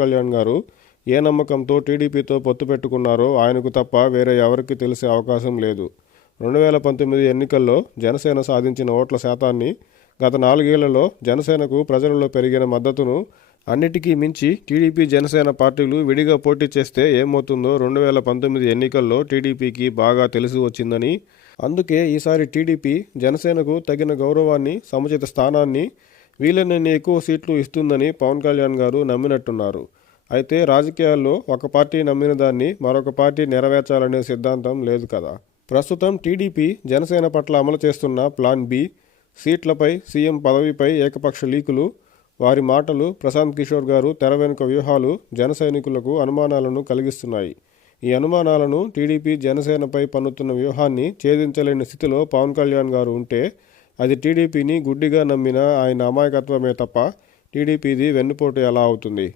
కళ్యాణ్ గారు ఏ నమ్మకంతో టీడీపీతో పొత్తు పెట్టుకున్నారో ఆయనకు తప్ప వేరే ఎవరికి తెలిసే అవకాశం లేదు. 2019 ఎన్నికల్లో జనసేన సాధించిన ఓట్ల శాతాన్ని, గత 4 ఏళ్లలో జనసేనకు ప్రజలలో పెరిగిన మద్దతును అన్నిటికీ మించి టీడీపీ జనసేన పార్టీలు విడిగా పోటీ చేస్తే ఏమవుతుందో 2019 ఎన్నికల్లో టీడీపీకి బాగా తెలిసి వచ్చిందని, అందుకే ఈసారి టీడీపీ జనసేనకు తగిన గౌరవాన్ని, సముచిత స్థానాన్ని, వీలైనన్ని ఎక్కువ సీట్లు ఇస్తుందని పవన్ కళ్యాణ్ గారు నమ్మినట్టున్నారు. అయితే రాజకీయాల్లో ఒక పార్టీ నమ్మిన దాన్ని మరొక పార్టీ నెరవేర్చాలనే సిద్ధాంతం లేదు కదా. ప్రస్తుతం టీడీపీ జనసేన పట్ల అమలు చేస్తున్న ప్లాన్ బి, సీట్లపై, సీఎం పదవిపై ఏకపక్ష లీకులు, వారి మాటలు, ప్రశాంత్ కిషోర్ గారు తెర వెనుక వ్యూహాలు జన సైనికులకు అనుమానాలను కలిగిస్తున్నాయి. ఈ అనుమానాలను, టీడీపీ జనసేనపై పన్నుతున్న వ్యూహాన్ని ఛేదించలేని స్థితిలో పవన్ కళ్యాణ్ గారు ఉంటే అది టీడీపీని గుడ్డిగా నమ్మిన ఆయన అమాయకత్వమే తప్ప టీడీపీది వెన్నుపోటు ఎలా అవుతుంది?